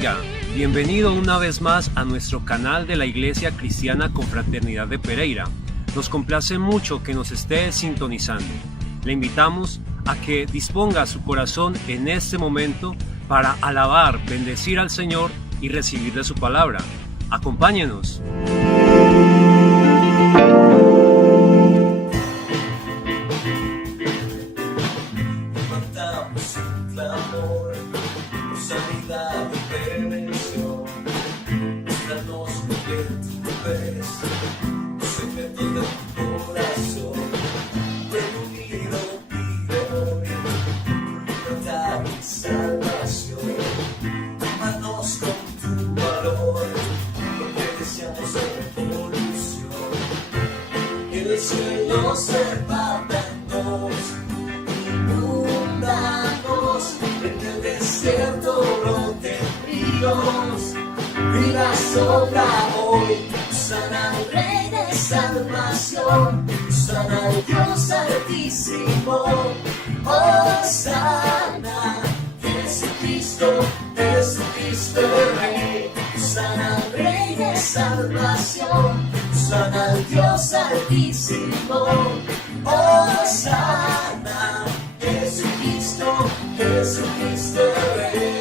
bendiga. Bienvenido una vez más a nuestro canal de la Iglesia Cristiana Confraternidad de Pereira. Nos complace mucho que nos esté sintonizando. Le invitamos a que disponga su corazón en este momento para alabar, bendecir al Señor y recibir de su palabra. Acompáñenos. Levantamos un clamor por sanidad y prevención. Muéstranos lo que tú ves, los secretos de tu corazón. Reunido pide hoy tu libertad y salvación. Tómanos con tu valor, porque deseamos revolución. El cielo se parte en dos. Inundanos en el desierto, broten ríos. Vida sopla hoy, sana al Rey de salvación, sana al Dios altísimo. Hosana, Jesucristo, Jesucristo el Rey, sana al Rey de salvación, sana al Dios altísimo. Hosana, Jesucristo, Jesucristo el Rey.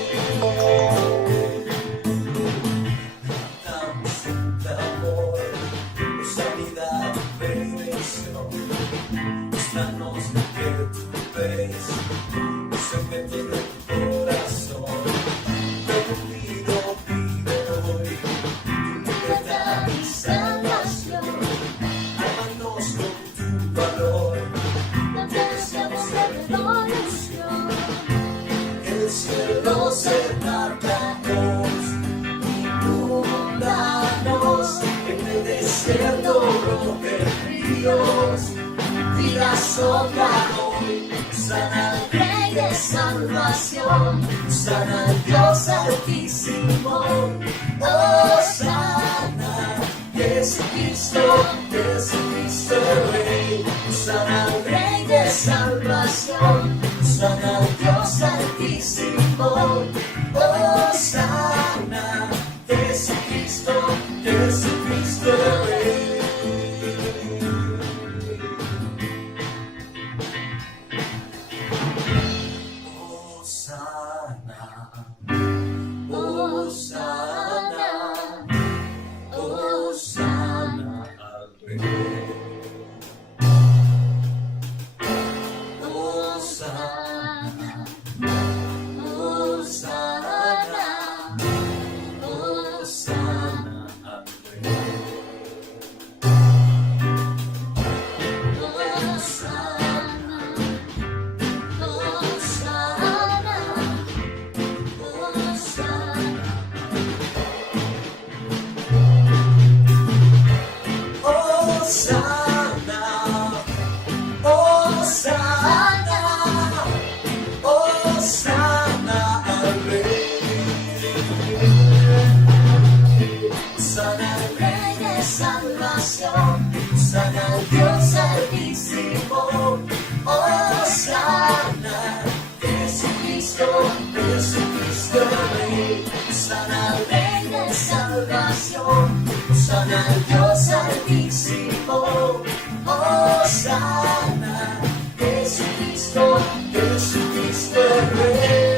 Levantamos un clamor por sanidad y prevención. Muéstranos lo que tú ves, los secretos de tu corazón. Reunido pide hoy tu libertad y salvación. Ámanos con tu valor, deseamos revolución. El cielo se parte en dos, inundanos en el desierto, broten ríos. Vida sopla hoy, sana al Rey de salvación, sana al Dios altísimo. Hosana, Jesucristo, Jesucristo el Rey, sana al Rey de salvación, sana al Dios altísimo. Hosana, Jesucristo, Jesucristo el Rey. Hosana, Hosana, Hosana al Rey. Hosana, Hosana, Hosana al Rey. Hosana, Hosana, Hosana al Rey. Sana al Rey de salvación, sana al Dios altísimo. Hosana, Jesucristo, Jesucristo el Rey, sana al Rey de salvación, sana al Dios altísimo. Hosana, Jesucristo, Jesucristo el Rey.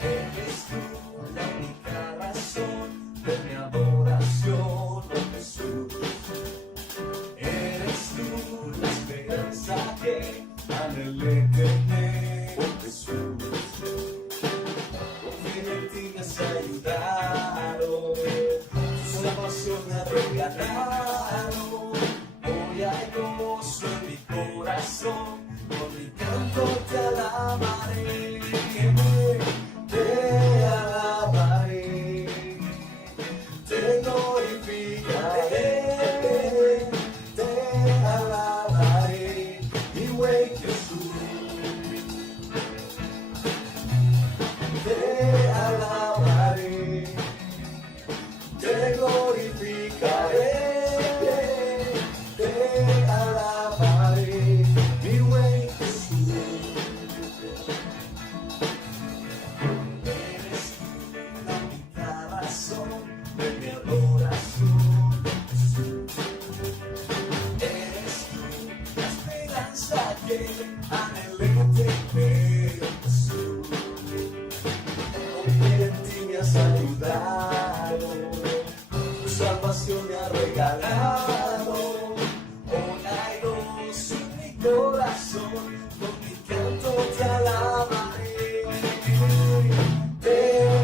Eres tú la única razón de mi adoración, oh Jesús. Eres tú la esperanza que anhelé tener, oh Jesús. Confío en ti, me has ayudado, tu salvación me ha regalado. Hoy hay gozo en mi corazón, con mi canto te alabaré. Te alabaré, te glorificaré, te alabaré, mi Rey Jesús. Te te glorificaré, te alabaré, mi buen Jesús. Eres tú la única razón de mi adoración, Jesús. Eres tú la esperanza que anhelé tener, Jesús. Hoy en ti me has ayudado, tu salvación me ha regalado. Hoy hay gozo en mi corazón, con mi canto te alabaré, te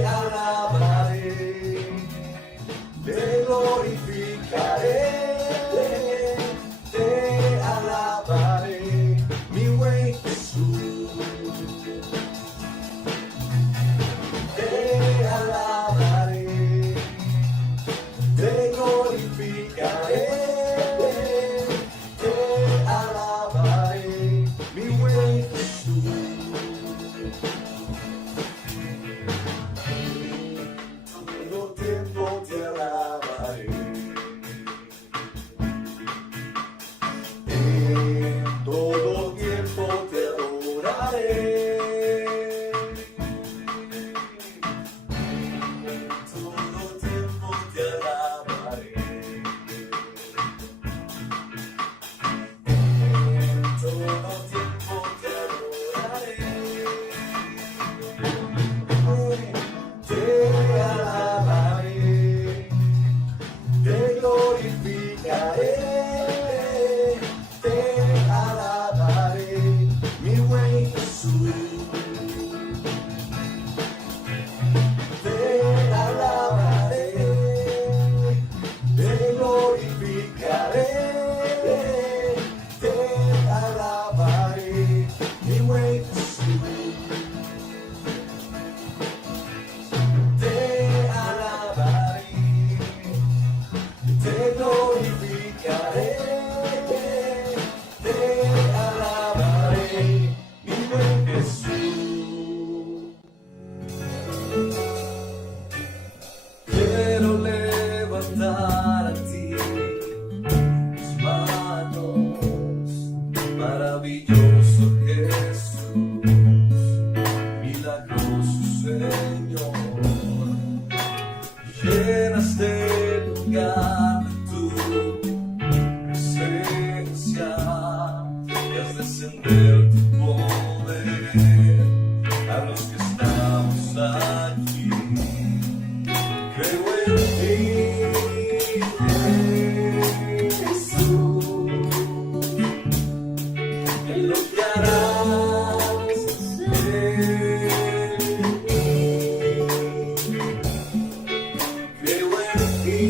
alabaré, te glorificaré, te alabaré, mi buen Jesús. Te alabaré, te glorificaré, te alabaré, mi buen Jesús. Todo tiempo te alabaré, en todo tiempo te adoraré. Todo tiempo te alabaré, todo tiempo te adoraré, te alabaré, te glorificaré, te alabaré, mi buen Jesús. Te alabaré, te glorificaré, te alabaré, mi buen Jesús. Te alabaré, te glorificaré, te alabaré, mi buen Jesús. Quiero levantar a ti mis manos, maravilloso Jesús, milagroso Señor. Llenas de lugar de tu presencia, y haz descender tu poder a los que estamos aquí. Creo en ti, Jesús, en lo que harás en mí. Creo en ti,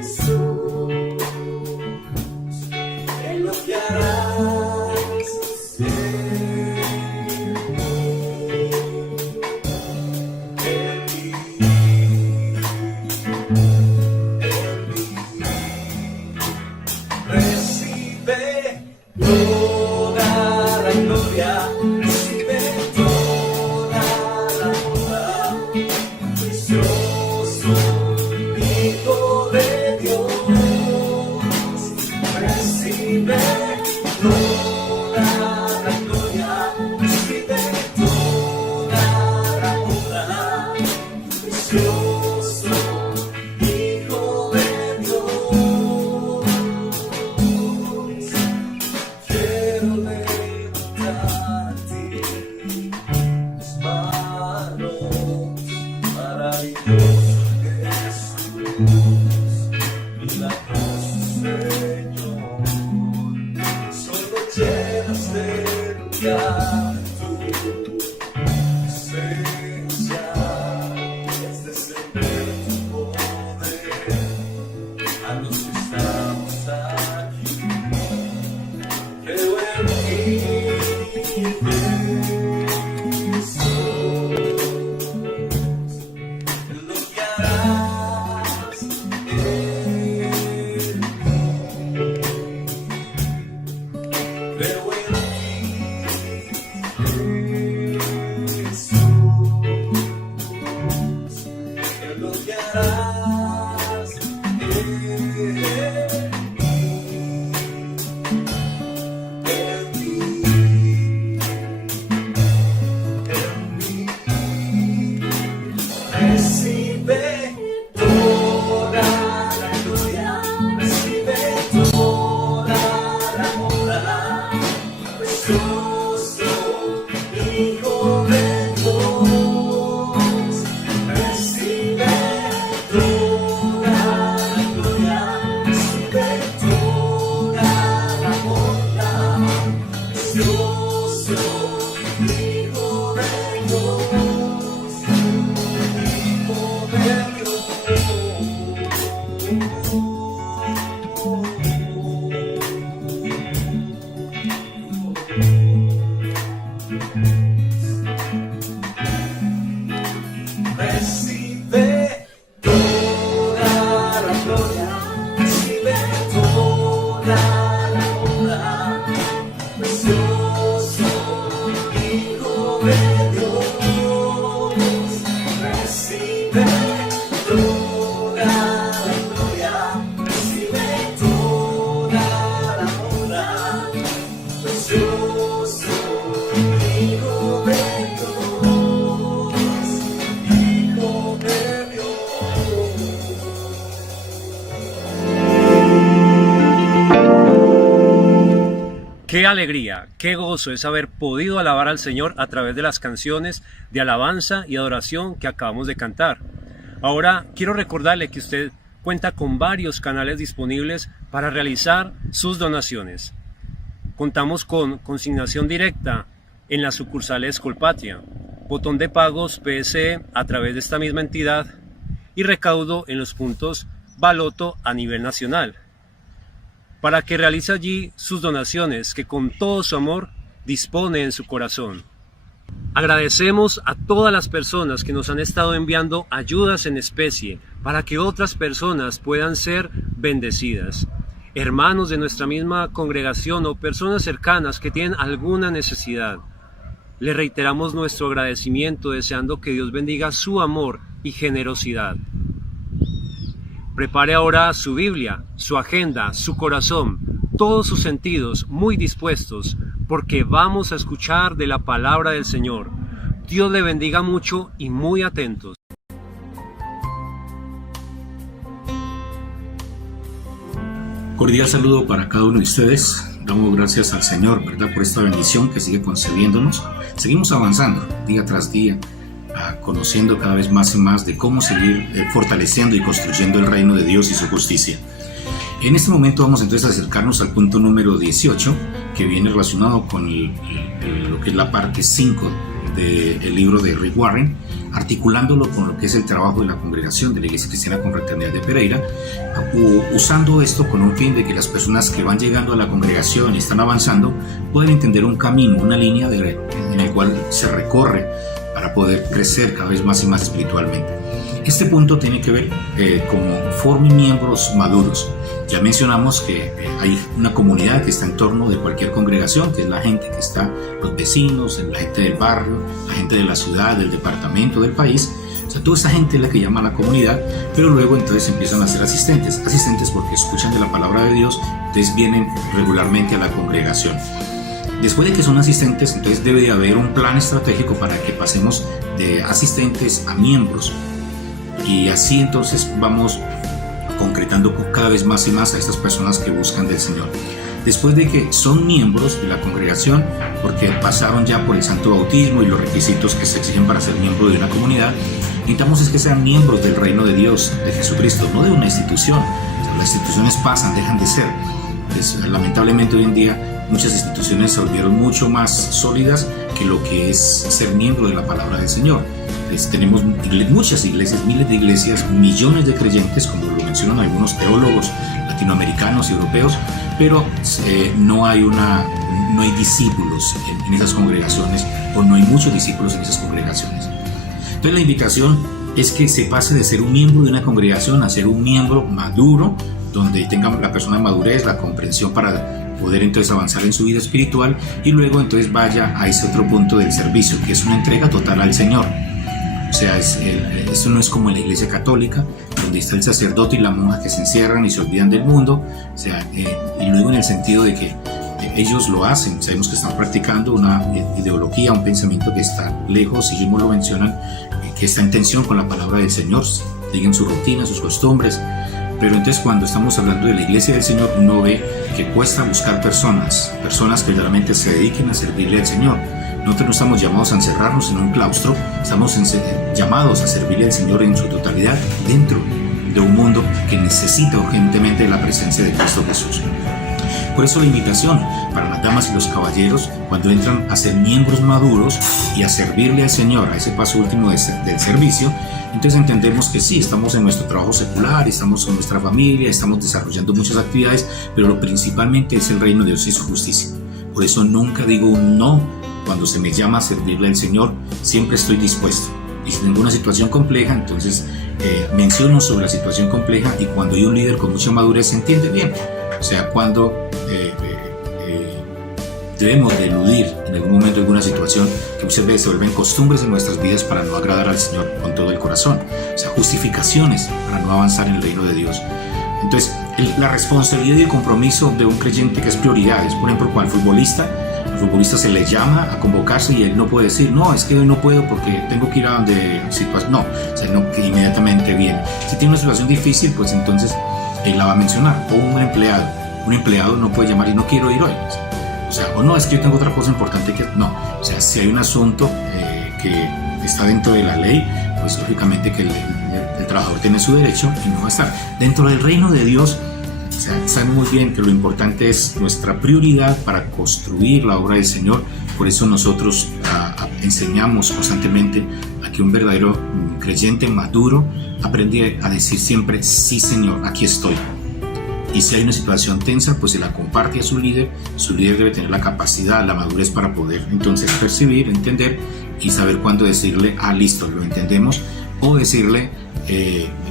Jesús, en lo que harás en mí. Recibe toda la gloria, recibe toda la honra, precioso Hijo de Dios. Recibe toda la gloria, recibe toda la honra, precioso Hijo de Dios. Quiero levantar a ti mis manos, maravilloso Jesús, milagroso Señor. Solo llenas de lugar tu presencia, y haz descender tu poder a los que estamos aquí. Creo en ti, Jesús, en lo que harás en mí. Creo en ti, que harás en mí. Recibe toda la gloria, recibe toda la honra, precioso Hijo de Dios. Recibe toda la gloria, recibe toda la honra, precioso Hijo de Dios, Hijo de Dios. Recibe toda la gloria, recibe toda la honra, precioso Hijo de Dios. Recibe toda la gloria, recibe toda la honra, precioso Hijo de Dios, Hijo de Dios. Qué alegría, qué gozo es haber podido alabar al Señor a través de las canciones de alabanza y adoración que acabamos de cantar. Ahora quiero recordarle que usted cuenta con varios canales disponibles para realizar sus donaciones. Contamos con consignación directa en las sucursales Colpatria, botón de pagos PSE a través de esta misma entidad y recaudo en los puntos Baloto a nivel nacional, para que realice allí sus donaciones que con todo su amor dispone en su corazón. Agradecemos a todas las personas que nos han estado enviando ayudas en especie para que otras personas puedan ser bendecidas. Hermanos de nuestra misma congregación o personas cercanas que tienen alguna necesidad. Le reiteramos nuestro agradecimiento deseando que Dios bendiga su amor y generosidad. Prepare ahora su Biblia, su agenda, su corazón, todos sus sentidos muy dispuestos, porque vamos a escuchar de la palabra del Señor. Dios le bendiga mucho y muy atentos. Cordial saludo para cada uno de ustedes. Damos gracias al Señor, ¿verdad?, por esta bendición que sigue concediéndonos. Seguimos avanzando día tras día, conociendo cada vez más y más de cómo seguir fortaleciendo y construyendo el reino de Dios y su justicia. En este momento vamos entonces a acercarnos al punto número 18, que viene relacionado con lo que es la parte 5 del libro de Rick Warren, articulándolo con lo que es el trabajo de la congregación de la Iglesia Cristiana Confraternidad de Pereira, usando esto con un fin de que las personas que van llegando a la congregación y están avanzando puedan entender un camino, una línea en el cual se recorre para poder crecer cada vez más y más espiritualmente. Este punto tiene que ver como formen miembros maduros. Ya mencionamos que hay una comunidad que está en torno de cualquier congregación, que es la gente que está, los vecinos, la gente del barrio, la gente de la ciudad, del departamento, del país. O sea, toda esa gente es la que llama a la comunidad, pero luego entonces empiezan a ser asistentes porque escuchan de la palabra de Dios, entonces vienen regularmente a la congregación. Después de que son asistentes, entonces debe de haber un plan estratégico para que pasemos de asistentes a miembros. Y así entonces vamos concretando cada vez más y más a estas personas que buscan del Señor. Después de que son miembros de la congregación, porque pasaron ya por el santo bautismo y los requisitos que se exigen para ser miembro de una comunidad, necesitamos es que sean miembros del reino de Dios, de Jesucristo, no de una institución. O sea, las instituciones pasan, dejan de ser. Lamentablemente hoy en día muchas instituciones se volvieron mucho más sólidas que lo que es ser miembro de la palabra del Señor. Tenemos muchas iglesias, miles de iglesias, millones de creyentes, como lo mencionan algunos teólogos latinoamericanos y europeos, pero no hay discípulos en esas congregaciones, o no hay muchos discípulos en esas congregaciones. Entonces la invitación es que se pase de ser un miembro de una congregación a ser un miembro maduro, donde tenga la persona madurez, la comprensión para poder entonces avanzar en su vida espiritual, y luego entonces vaya a ese otro punto del servicio, que es una entrega total al Señor. O sea, esto no es como en la iglesia católica, donde está el sacerdote y la monja que se encierran y se olvidan del mundo. O sea, y luego en el sentido de que ellos lo hacen, sabemos que están practicando una ideología, un pensamiento que está lejos, y ellos mismos lo mencionan, que está en tensión con la palabra del Señor, siguen su rutina, sus costumbres. Pero entonces cuando estamos hablando de la iglesia del Señor, uno ve que cuesta buscar personas que verdaderamente se dediquen a servirle al Señor. Nosotros no estamos llamados a encerrarnos en un claustro, estamos llamados a servirle al Señor en su totalidad dentro de un mundo que necesita urgentemente la presencia de Cristo Jesús. Por eso la invitación para las damas y los caballeros, cuando entran a ser miembros maduros y a servirle al Señor, a ese paso último del servicio, entonces entendemos que sí, estamos en nuestro trabajo secular, estamos con nuestra familia, estamos desarrollando muchas actividades, pero lo principalmente es el reino de Dios y su justicia. Por eso nunca digo un no cuando se me llama a servirle al Señor, siempre estoy dispuesto. Y si tengo una situación compleja, entonces menciono sobre la situación compleja, y cuando hay un líder con mucha madurez se entiende bien. O sea, cuando debemos de eludir en algún momento alguna situación que muchas veces se vuelven costumbres en nuestras vidas para no agradar al Señor con todo el corazón. O sea, justificaciones para no avanzar en el reino de Dios. Entonces, la responsabilidad y el compromiso de un creyente que es prioridad es, por ejemplo, al futbolista se le llama a convocarse y él no puede decir, no, es que hoy no puedo porque tengo que ir a donde situación. No, o sea, no, que inmediatamente viene. Si tiene una situación difícil, pues entonces él la va a mencionar. O un empleado no puede llamar y no quiero ir hoy. O sea, o no, es que yo tengo otra cosa importante que... No, o sea, si hay un asunto que está dentro de la ley, pues lógicamente que el trabajador tiene su derecho y no va a estar. Dentro del reino de Dios, o sea, saben muy bien que lo importante es nuestra prioridad para construir la obra del Señor. Por eso nosotros enseñamos constantemente a que un verdadero creyente maduro aprende a decir siempre, sí Señor, aquí estoy. Y si hay una situación tensa, pues se la comparte a su líder debe tener la capacidad, la madurez para poder entonces percibir, entender y saber cuándo decirle, listo, lo entendemos, o decirle,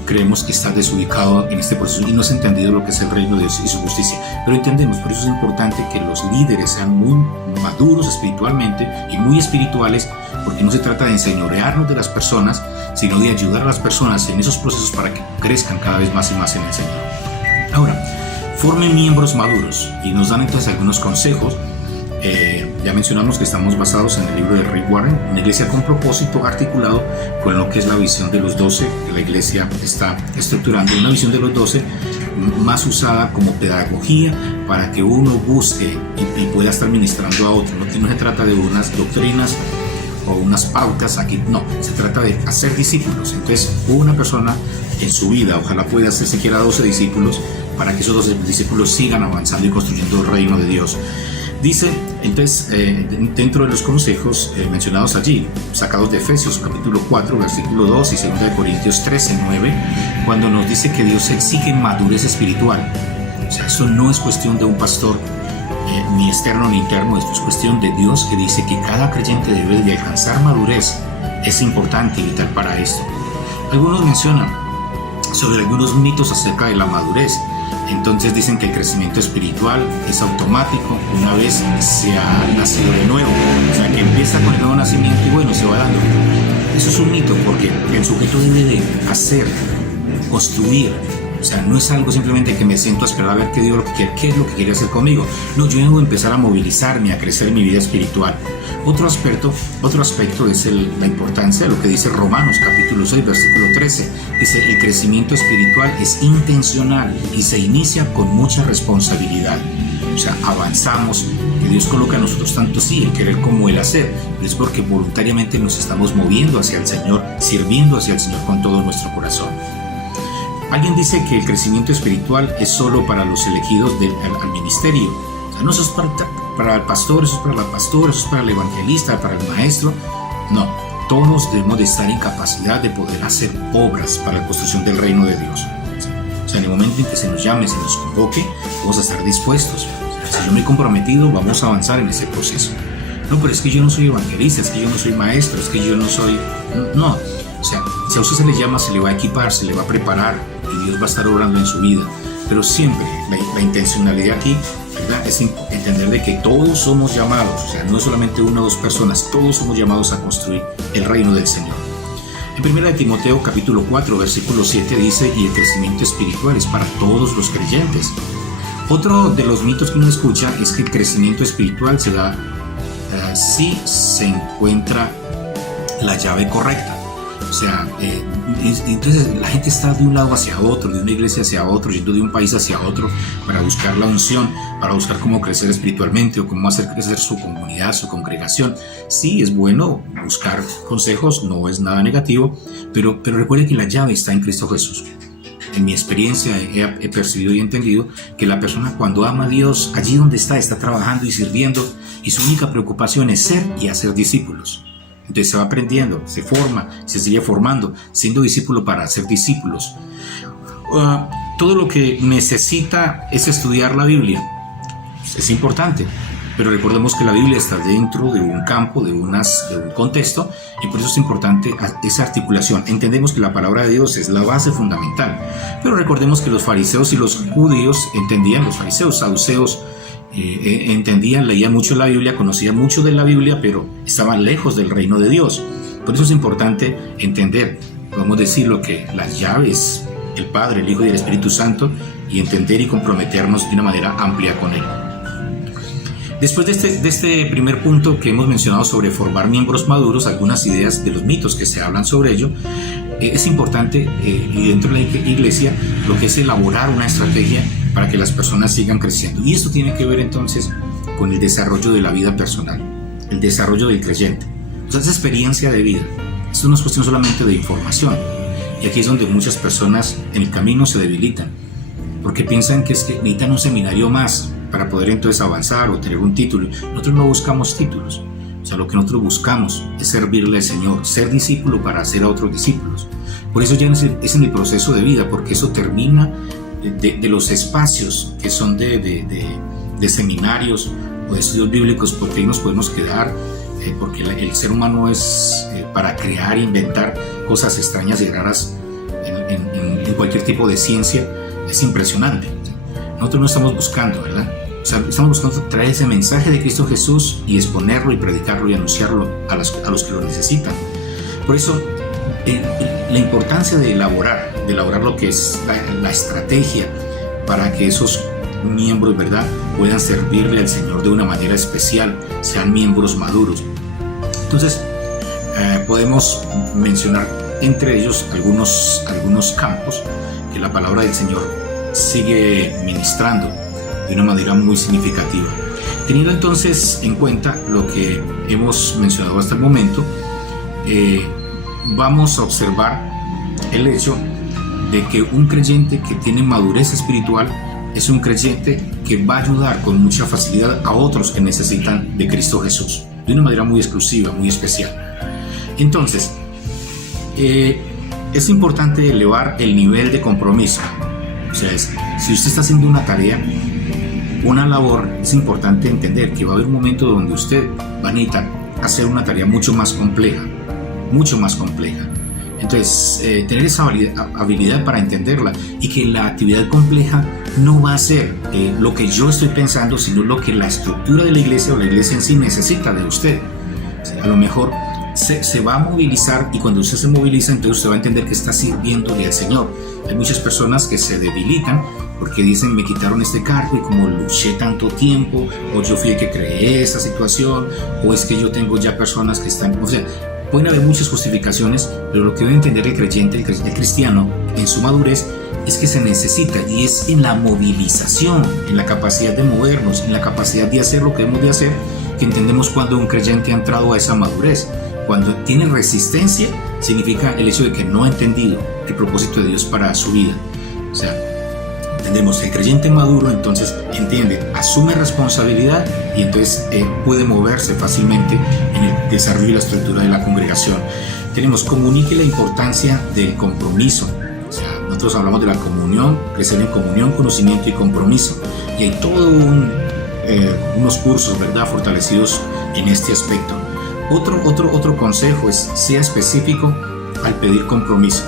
creemos que estás desubicado en este proceso y no has entendido lo que es el reino de Dios y su justicia. Pero entendemos, por eso es importante que los líderes sean muy maduros espiritualmente y muy espirituales, porque no se trata de enseñorearnos de las personas, sino de ayudar a las personas en esos procesos para que crezcan cada vez más y más en el Señor. Ahora, formen miembros maduros, y nos dan entonces algunos consejos. Ya mencionamos que estamos basados en el libro de Rick Warren, una iglesia con propósito articulado con lo que es la visión de los 12, que la iglesia está estructurando, una visión de los 12 más usada como pedagogía para que uno busque y pueda estar ministrando a otro. No se trata de unas doctrinas o unas pautas aquí, no, se trata de hacer discípulos. Entonces, una persona en su vida, ojalá pueda hacer siquiera 12 discípulos, para que esos 12 discípulos sigan avanzando y construyendo el reino de Dios. Dice, entonces, dentro de los consejos mencionados allí, sacados de Efesios capítulo 4, versículo 2 y 2 de Corintios 13, 9, cuando nos dice que Dios exige madurez espiritual. O sea, eso no es cuestión de un pastor, ni externo ni interno, esto es cuestión de Dios, que dice que cada creyente debe de alcanzar madurez. Es importante y vital para esto. Algunos mencionan sobre algunos mitos acerca de la madurez. Entonces dicen que el crecimiento espiritual es automático una vez se ha nacido de nuevo, o sea que empieza con el nuevo nacimiento y bueno, se va dando. Eso es un mito, porque el sujeto debe de hacer, construir. O sea, no es algo simplemente que me siento a esperar a ver qué es lo que quiere hacer conmigo. No, yo debo empezar a movilizarme, a crecer en mi vida espiritual. Otro aspecto es la importancia de lo que dice Romanos capítulo 6, versículo 13. Dice, el crecimiento espiritual es intencional y se inicia con mucha responsabilidad. O sea, avanzamos, que Dios coloca a nosotros tanto sí el querer como el hacer, pero es porque voluntariamente nos estamos moviendo hacia el Señor, sirviendo hacia el Señor con todo nuestro corazón. Alguien dice que el crecimiento espiritual es solo para los elegidos al ministerio. O sea, no, eso es para el pastor, eso es para la pastora, eso es para el evangelista, para el maestro. No, todos debemos de estar en capacidad de poder hacer obras para la construcción del reino de Dios. O sea, en el momento en que se nos llame, se nos convoque, vamos a estar dispuestos. O sea, si yo me he comprometido, vamos a avanzar en ese proceso. No, pero es que yo no soy evangelista, es que yo no soy maestro, es que yo no soy... No, o sea, si a usted se le llama, se le va a equipar, se le va a preparar y Dios va a estar obrando en su vida. Pero siempre la intencionalidad aquí, ¿verdad?, es entender de que todos somos llamados, o sea, no solamente una o dos personas, todos somos llamados a construir el reino del Señor. En 1 Timoteo capítulo 4 versículo 7 dice: y el crecimiento espiritual es para todos los creyentes. Otro de los mitos que uno escucha es que el crecimiento espiritual se da si se encuentra la llave correcta. O sea, entonces la gente está de un lado hacia otro, de una iglesia hacia otro, yendo de un país hacia otro para buscar la unción, para buscar cómo crecer espiritualmente o cómo hacer crecer su comunidad, su congregación. Sí, es bueno buscar consejos, no es nada negativo, pero recuerde que la llave está en Cristo Jesús. En mi experiencia he percibido y entendido que la persona, cuando ama a Dios, allí donde está trabajando y sirviendo, y su única preocupación es ser y hacer discípulos. Entonces se va aprendiendo, se forma, se sigue formando, siendo discípulo para hacer discípulos. Todo lo que necesita es estudiar la Biblia. Es importante, pero recordemos que la Biblia está dentro de un campo, de un contexto, y por eso es importante esa articulación. Entendemos que la palabra de Dios es la base fundamental, pero recordemos que los fariseos y los judíos entendían, los fariseos, saduceos, entendían, leían mucho la Biblia, conocían mucho de la Biblia, pero estaban lejos del reino de Dios. Por eso es importante entender, podemos decir, lo que las llaves, el Padre, el Hijo y el Espíritu Santo, y entender y comprometernos de una manera amplia con Él. Después de este primer punto que hemos mencionado sobre formar miembros maduros, algunas ideas de los mitos que se hablan sobre ello, es importante, y dentro de la iglesia, lo que es elaborar una estrategia para que las personas sigan creciendo. Y esto tiene que ver entonces con el desarrollo de la vida personal, el desarrollo del creyente. O sea, esa experiencia de vida. Esto no es cuestión solamente de información. Y aquí es donde muchas personas en el camino se debilitan, porque piensan que es que necesitan un seminario más para poder entonces avanzar o tener un título. Nosotros no buscamos títulos. O sea, lo que nosotros buscamos es servirle al Señor, ser discípulo para hacer a otros discípulos. Por eso ya es en el proceso de vida, porque eso termina de los espacios que son de seminarios o de estudios bíblicos, porque ahí nos podemos quedar, porque el ser humano es para crear e inventar cosas extrañas y raras en cualquier tipo de ciencia. Es impresionante. Nosotros no estamos buscando, ¿verdad? O sea, estamos buscando traer ese mensaje de Cristo Jesús y exponerlo y predicarlo y anunciarlo a los que lo necesitan. Por eso, la importancia de elaborar lo que es la estrategia para que esos miembros, ¿verdad?, puedan servirle al Señor de una manera especial, sean miembros maduros. Entonces, podemos mencionar entre ellos algunos campos que la palabra del Señor sigue ministrando de una manera muy significativa. Teniendo entonces en cuenta lo que hemos mencionado hasta el momento, vamos a observar el hecho de que un creyente que tiene madurez espiritual es un creyente que va a ayudar con mucha facilidad a otros que necesitan de Cristo Jesús, de una manera muy exclusiva, muy especial. Entonces, es importante elevar el nivel de compromiso. O sea, si usted está haciendo una tarea, una labor, es importante entender que va a haber un momento donde usted va a necesitar hacer una tarea mucho más compleja. Entonces, tener esa habilidad para entenderla, y que la actividad compleja no va a ser lo que yo estoy pensando, sino lo que la estructura de la iglesia o la iglesia en sí necesita de usted. O sea, a lo mejor se va a movilizar, y cuando usted se moviliza, entonces usted va a entender que está sirviéndole al Señor. Hay muchas personas que se debilitan porque dicen: me quitaron este cargo y como luché tanto tiempo, o yo fui el que creé esta situación, o es que yo tengo ya personas que están... O sea, pueden haber muchas justificaciones, pero lo que debe entender el creyente, el cristiano, en su madurez, es que se necesita, y es en la movilización, en la capacidad de movernos, en la capacidad de hacer lo que hemos de hacer, que entendemos cuando un creyente ha entrado a esa madurez. Cuando tiene resistencia, significa el hecho de que no ha entendido el propósito de Dios para su vida. O sea, entendemos que el creyente maduro entonces entiende, asume responsabilidad, y entonces puede moverse fácilmente en el desarrollo y la estructura de la congregación. Tenemos, comunique la importancia del compromiso. O sea, nosotros hablamos de la comunión, crecer en comunión, conocimiento y compromiso. Y hay todo unos cursos, ¿verdad?, fortalecidos en este aspecto. Otro consejo es: sea específico al pedir compromiso.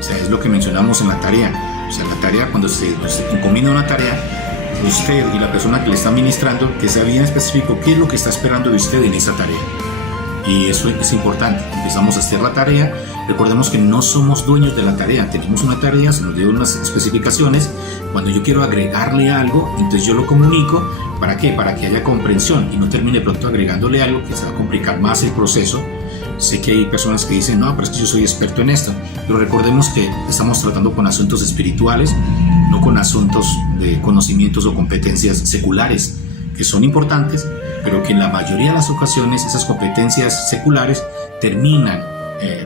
O sea, es lo que mencionamos en la tarea. O sea, la tarea, cuando se encomienda una tarea, usted y la persona que le está ministrando, que sea bien específico qué es lo que está esperando de usted en esa tarea. Y eso es importante. Empezamos a hacer la tarea. Recordemos que no somos dueños de la tarea. Tenemos una tarea, se nos dio unas especificaciones. Cuando yo quiero agregarle algo, entonces yo lo comunico. ¿Para qué? Para que haya comprensión y no termine pronto agregándole algo que se va a complicar más el proceso. Sé que hay personas que dicen, no, pero es que yo soy experto en esto. Pero recordemos que estamos tratando con asuntos espirituales, no con asuntos de conocimientos o competencias seculares, que son importantes, pero que en la mayoría de las ocasiones esas competencias seculares terminan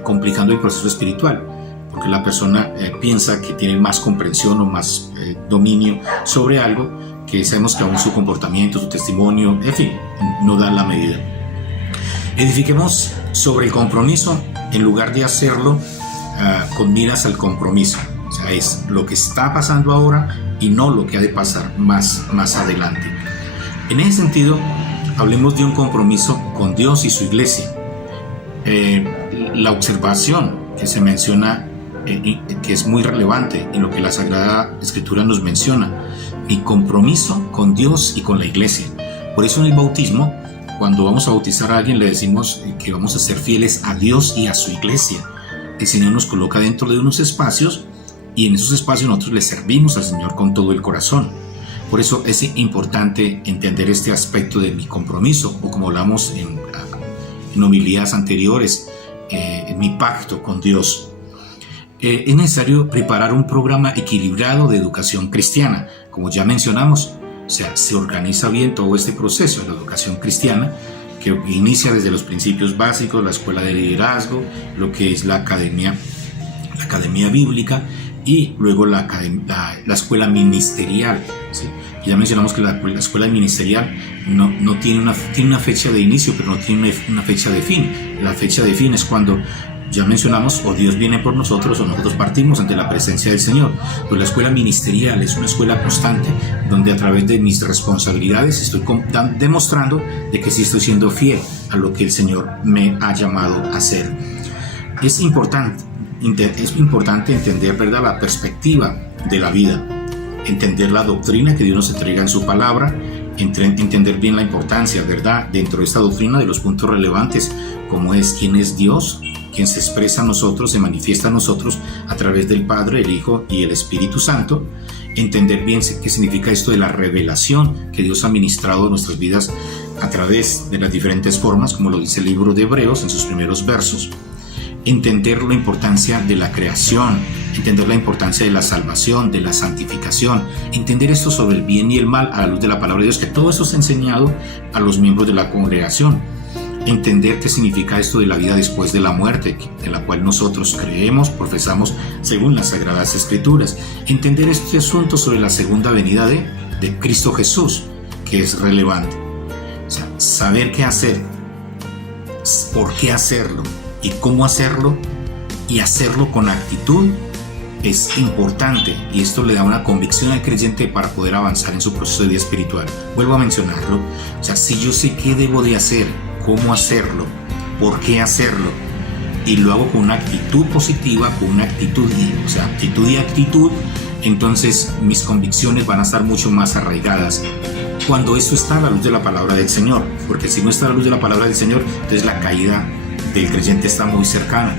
complicando el proceso espiritual, porque la persona piensa que tiene más comprensión o más dominio sobre algo, que sabemos que aún su comportamiento, su testimonio, en fin, no da la medida. Edifiquemos sobre el compromiso en lugar de hacerlo con miras al compromiso. O sea, es lo que está pasando ahora y no lo que ha de pasar más adelante. En ese sentido, hablemos de un compromiso con Dios y su iglesia. La observación que se menciona, que es muy relevante en lo que la Sagrada Escritura nos menciona, mi compromiso con Dios y con la iglesia. Por eso en el bautismo, cuando vamos a bautizar a alguien, le decimos que vamos a ser fieles a Dios y a su iglesia. El Señor nos coloca dentro de unos espacios y en esos espacios nosotros le servimos al Señor con todo el corazón. Por eso es importante entender este aspecto de mi compromiso, o como hablamos en homilías anteriores, en mi pacto con Dios. Es necesario preparar un programa equilibrado de educación cristiana, como ya mencionamos. O sea, se organiza bien todo este proceso de la educación cristiana, que inicia desde los principios básicos, la escuela de liderazgo, lo que es la academia bíblica, y luego la escuela ministerial, ¿sí? Ya mencionamos que la escuela ministerial no tiene una fecha de inicio, pero no tiene una fecha de fin. La fecha de fin es cuando, ya mencionamos, o Dios viene por nosotros o nosotros partimos ante la presencia del Señor. Pues la escuela ministerial es una escuela constante donde a través de mis responsabilidades estoy demostrando de que sí estoy siendo fiel a lo que el Señor me ha llamado a hacer. Es importante entender, ¿verdad?, la perspectiva de la vida, entender la doctrina que Dios nos entrega en su palabra, entender bien la importancia, ¿verdad?, dentro de esta doctrina de los puntos relevantes, como es quién es Dios, quien se expresa a nosotros, se manifiesta a nosotros a través del Padre, el Hijo y el Espíritu Santo. Entender bien qué significa esto de la revelación que Dios ha ministrado en nuestras vidas a través de las diferentes formas, como lo dice el libro de Hebreos en sus primeros versos. Entender la importancia de la creación, entender la importancia de la salvación, de la santificación, entender esto sobre el bien y el mal a la luz de la palabra de Dios, que todo eso es enseñado a los miembros de la congregación. Entender qué significa esto de la vida después de la muerte, en la cual nosotros creemos, profesamos según las Sagradas Escrituras. Entender este asunto sobre la segunda venida de Cristo Jesús, que es relevante. O sea, saber qué hacer, por qué hacerlo y cómo hacerlo, y hacerlo con actitud, es importante, y esto le da una convicción al creyente para poder avanzar en su proceso de vida espiritual. Vuelvo a mencionarlo. O sea, si yo sé qué debo de hacer, cómo hacerlo, por qué hacerlo, y lo hago con una actitud positiva, con una actitud y actitud, entonces mis convicciones van a estar mucho más arraigadas cuando eso está a la luz de la palabra del Señor, porque si no está a la luz de la palabra del Señor, entonces la caída del creyente está muy cercana.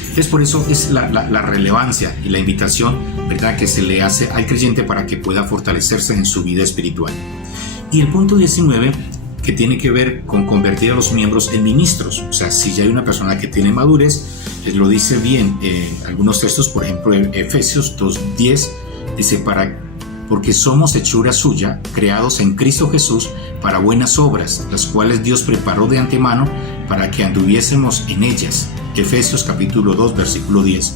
Entonces por eso es la relevancia y la invitación, ¿verdad?, que se le hace al creyente para que pueda fortalecerse en su vida espiritual. Y el punto 19, que tiene que ver con convertir a los miembros en ministros. O sea, si ya hay una persona que tiene madurez, lo dice bien en algunos textos, por ejemplo en Efesios 2:10, dice, porque somos hechura suya, creados en Cristo Jesús para buenas obras, las cuales Dios preparó de antemano para que anduviésemos en ellas. Efesios capítulo 2, versículo 10.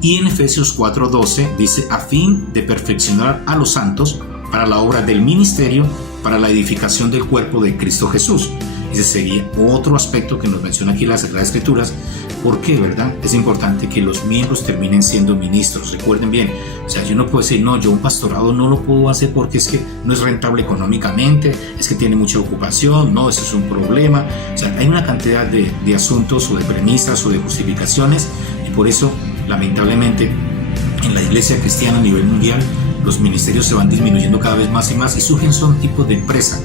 Y en Efesios 4:12 dice, a fin de perfeccionar a los santos para la obra del ministerio, para la edificación del cuerpo de Cristo Jesús. Ese sería otro aspecto que nos menciona aquí las Sagradas Escrituras. ¿Por qué, verdad? Es importante que los miembros terminen siendo ministros. Recuerden bien, o sea, yo no puedo decir, no, yo un pastorado no lo puedo hacer porque es que no es rentable económicamente, es que tiene mucha ocupación, no, eso es un problema. O sea, hay una cantidad de asuntos o de premisas o de justificaciones, y por eso, lamentablemente, en la iglesia cristiana a nivel mundial, los ministerios se van disminuyendo cada vez más y más, y surgen son tipos de empresa,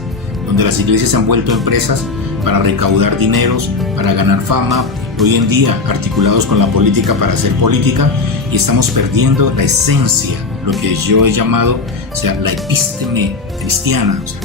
donde las iglesias se han vuelto empresas para recaudar dineros, para ganar fama, hoy en día articulados con la política para hacer política, y estamos perdiendo la esencia, lo que yo he llamado, o sea, la epísteme cristiana, o sea,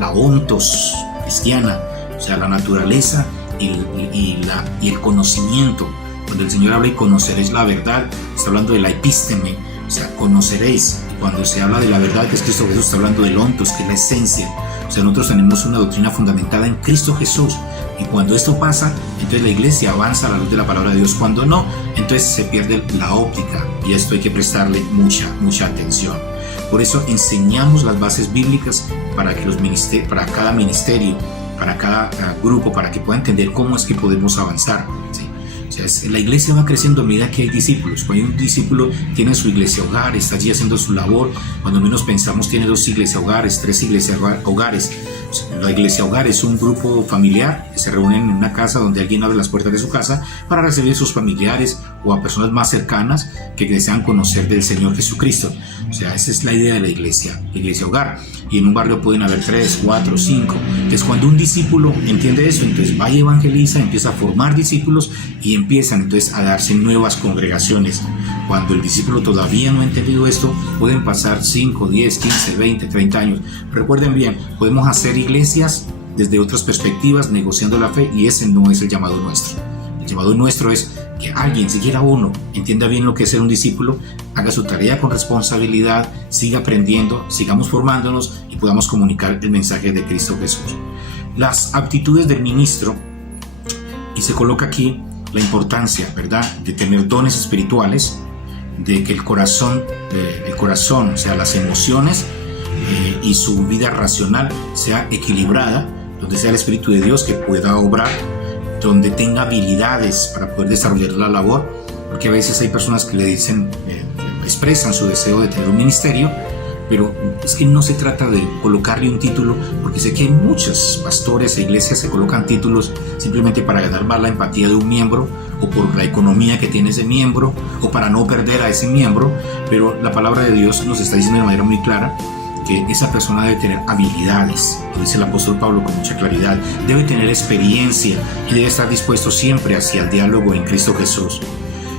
la ontos cristiana, o sea, la naturaleza y el conocimiento. Cuando el Señor habla y conoceréis la verdad, está hablando de la epísteme, o sea, conoceréis. Cuando se habla de la verdad, que es Cristo Jesús, está hablando del ontos, que es la esencia. O sea, nosotros tenemos una doctrina fundamentada en Cristo Jesús, y cuando esto pasa, entonces la iglesia avanza a la luz de la palabra de Dios. Cuando no, entonces se pierde la óptica, y a esto hay que prestarle mucha atención. Por eso enseñamos las bases bíblicas para que para cada ministerio, para cada grupo, para que pueda entender cómo es que podemos avanzar, ¿sí? O sea, la iglesia va creciendo a medida que hay discípulos. Cuando un discípulo tiene su iglesia hogar, está allí haciendo su labor, cuando menos pensamos tiene 2 iglesias hogares, 3 iglesias hogares. La iglesia hogar es un grupo familiar que se reúnen en una casa donde alguien abre las puertas de su casa para recibir a sus familiares o a personas más cercanas que desean conocer del Señor Jesucristo. O sea, esa es la idea de la iglesia hogar. Y en un barrio pueden haber 3, 4, 5. Entonces, cuando un discípulo entiende eso, entonces va y evangeliza, empieza a formar discípulos y empiezan entonces a darse nuevas congregaciones. Cuando el discípulo todavía no ha entendido esto, pueden pasar 5, 10, 15, 20, 30 años. Recuerden bien, podemos hacer iglesias desde otras perspectivas, negociando la fe, y ese no es el llamado nuestro. El llamado nuestro es que alguien, siquiera uno, entienda bien lo que es ser un discípulo, haga su tarea con responsabilidad, siga aprendiendo, sigamos formándonos y podamos comunicar el mensaje de Cristo Jesús. Las aptitudes del ministro, y se coloca aquí la importancia, ¿verdad?, de tener dones espirituales, de que el corazón, o sea, las emociones y su vida racional sea equilibrada, donde sea el Espíritu de Dios que pueda obrar, donde tenga habilidades para poder desarrollar la labor, porque a veces hay personas que le dicen, expresan su deseo de tener un ministerio, pero es que no se trata de colocarle un título, porque sé que hay muchos pastores e iglesias que colocan títulos simplemente para ganar más la empatía de un miembro, o por la economía que tiene ese miembro, o para no perder a ese miembro. Pero la palabra de Dios nos está diciendo de manera muy clara que esa persona debe tener habilidades, lo dice el apóstol Pablo con mucha claridad, debe tener experiencia y debe estar dispuesto siempre hacia el diálogo en Cristo Jesús.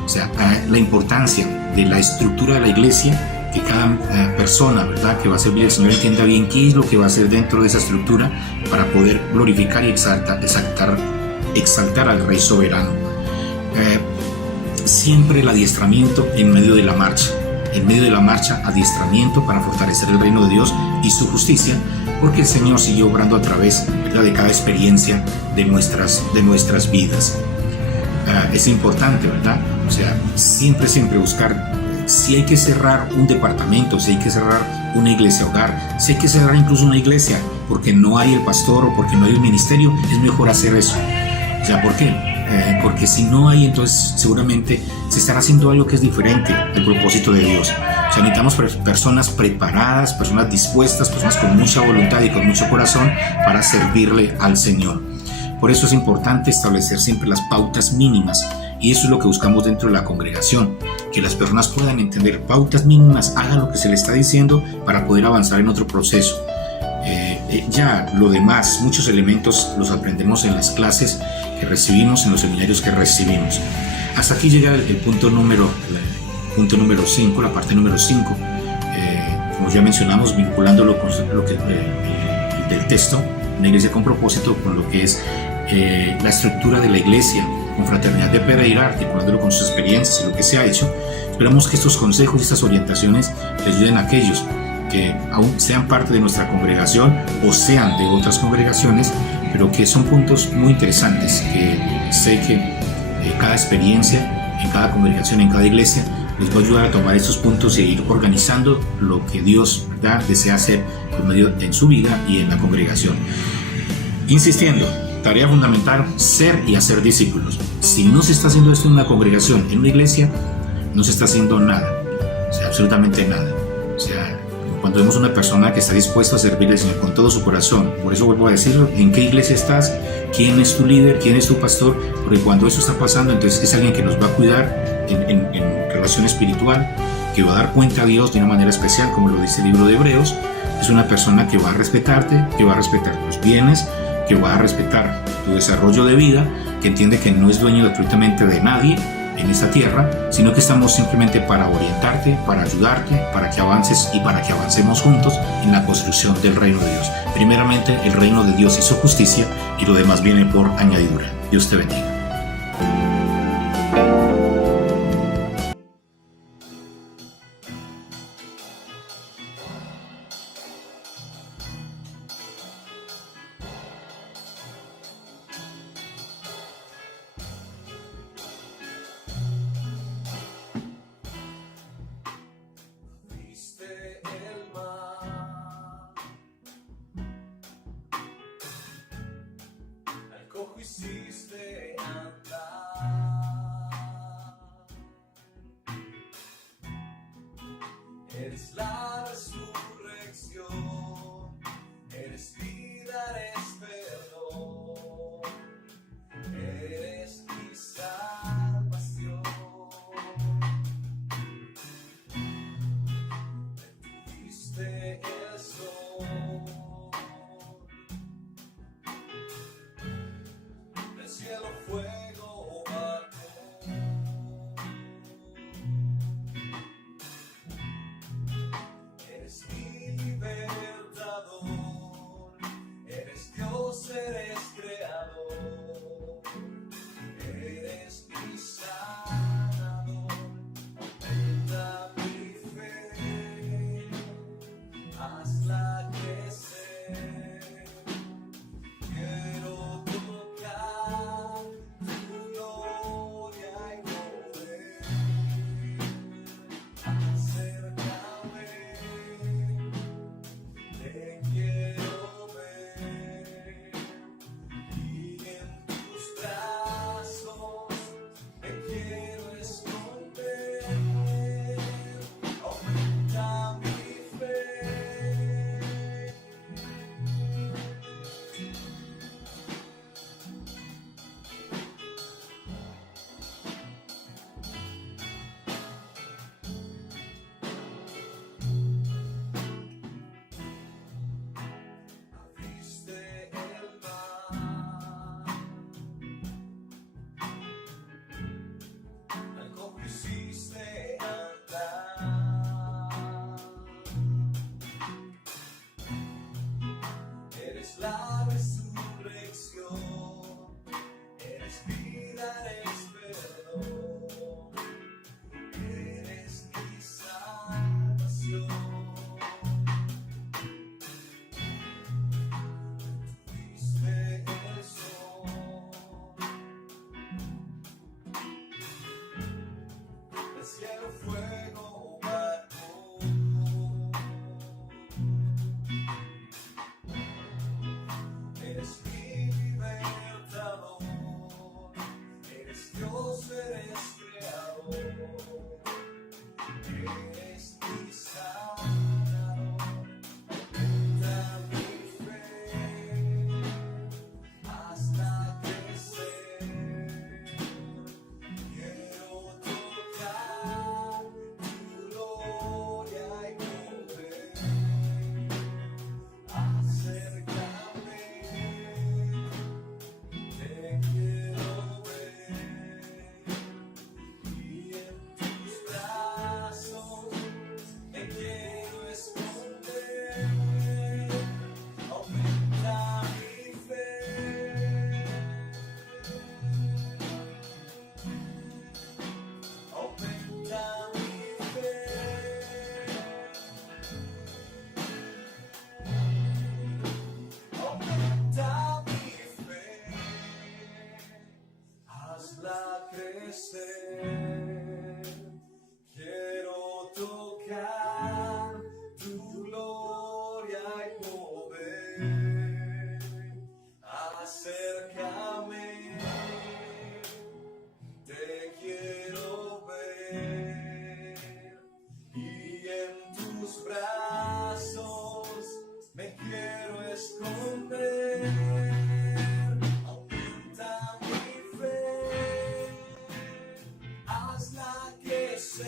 O sea, la importancia de la estructura de la iglesia, que cada persona, ¿verdad?, que va a servir al Señor entienda bien qué es lo que va a hacer dentro de esa estructura para poder glorificar y exaltar al Rey soberano. Siempre el adiestramiento en medio de la marcha. En medio de la marcha, adiestramiento para fortalecer el reino de Dios y su justicia, porque el Señor sigue obrando a través, ¿verdad?, de cada experiencia de nuestras vidas. Es importante, ¿verdad? O sea, siempre buscar, si hay que cerrar un departamento, si hay que cerrar una iglesia hogar, si hay que cerrar incluso una iglesia porque no hay el pastor o porque no hay un ministerio, es mejor hacer eso. O sea, ¿por qué? Porque si no hay, entonces seguramente se estará haciendo algo que es diferente del propósito de Dios. O sea, necesitamos personas preparadas, personas dispuestas, personas con mucha voluntad y con mucho corazón para servirle al Señor. Por eso es importante establecer siempre las pautas mínimas, y eso es lo que buscamos dentro de la congregación, que las personas puedan entender pautas mínimas, hagan lo que se les está diciendo para poder avanzar en otro proceso. Ya lo demás, muchos elementos los aprendemos en las clases que recibimos, en los seminarios que recibimos. Hasta aquí llega el punto número 5, la parte número 5, como ya mencionamos, vinculándolo con lo que del texto, una iglesia con propósito, con lo que es la estructura de la iglesia, con Fraternidad de Pereira, articulándolo con sus experiencias y lo que se ha hecho. Esperamos que estos consejos y estas orientaciones les ayuden a aquellos que aún sean parte de nuestra congregación o sean de otras congregaciones, pero que son puntos muy interesantes, que sé que cada experiencia en cada congregación, en cada iglesia, les va a ayudar a tomar estos puntos y a ir organizando lo que Dios, ¿verdad?, desea hacer en su vida y en la congregación. Insistiendo, tarea fundamental, ser y hacer discípulos. Si no se está haciendo esto en una congregación, en una iglesia, no se está haciendo nada, o sea, absolutamente nada. O sea, cuando vemos una persona que está dispuesta a servirle al Señor con todo su corazón, por eso vuelvo a decirlo, ¿en qué iglesia estás? ¿Quién es tu líder? ¿Quién es tu pastor? Porque cuando eso está pasando, entonces es alguien que nos va a cuidar en relación espiritual, que va a dar cuenta a Dios de una manera especial, como lo dice el libro de Hebreos, Es una persona que va a respetarte, que va a respetar tus bienes, que va a respetar tu desarrollo de vida, que entiende que no es dueño absolutamente de nadie en esta tierra, sino que estamos simplemente para orientarte, para ayudarte, para que avances y para que avancemos juntos en la construcción del reino de Dios. Primeramente, el reino de Dios y su justicia, y lo demás viene por añadidura. Dios te bendiga. Viste el mar, al cojo hiciste andar. Eres la resurrección, eres vida, eres perdón, eres mi salvación. Detuviste el sol, del cielo fuego bajó. Eres mi libertador, eres Dios, eres creador, eres mi sanador. Aumenta mi fe, hazla crecer. Quiero tocar tu gloria y poder. Acércame, te quiero ver, y en tus brazos me quiero esconder. Aumenta mi fe. Abriste el mar, al cojo hiciste andar. Eres la resurrección, eres vida, eres perdón, eres mi salvación. Viste el sol, del cielo fuego bajó. Eres mi libertador, eres Dios, eres creador, eres mi sanador. Aumenta mi fe, hazla crecer. Quiero tocar tu gloria y poder. Acércame, te quiero ver, y en tus brazos me quiero esconder. Aumenta mi fe. Aumenta mi fe. Aumenta mi fe, hazla crecer. Quiero tocar tu gloria y poder. Acércame, te quiero ver, y en tus brazos me quiero esconder. Aumenta mi fe, hazla crecer.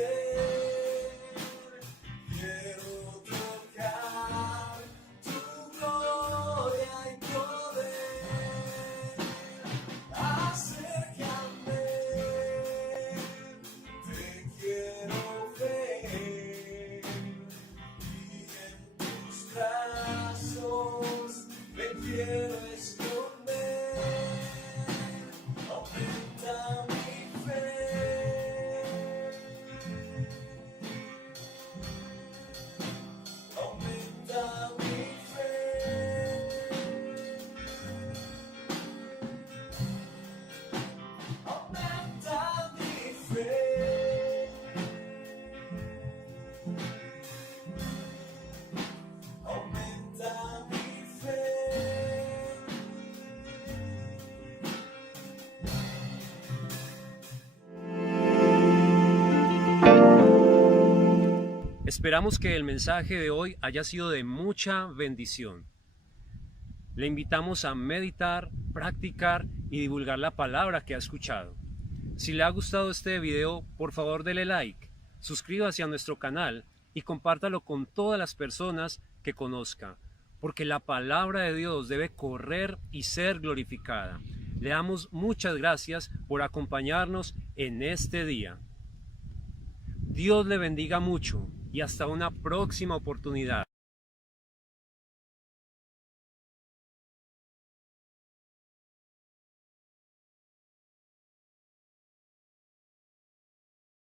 Esperamos que el mensaje de hoy haya sido de mucha bendición. Le invitamos a meditar, practicar y divulgar la palabra que ha escuchado. Si le ha gustado este video, por favor dele like, suscríbase a nuestro canal y compártalo con todas las personas que conozca, porque la palabra de Dios debe correr y ser glorificada. Le damos muchas gracias por acompañarnos en este día. Dios le bendiga mucho y hasta una próxima oportunidad.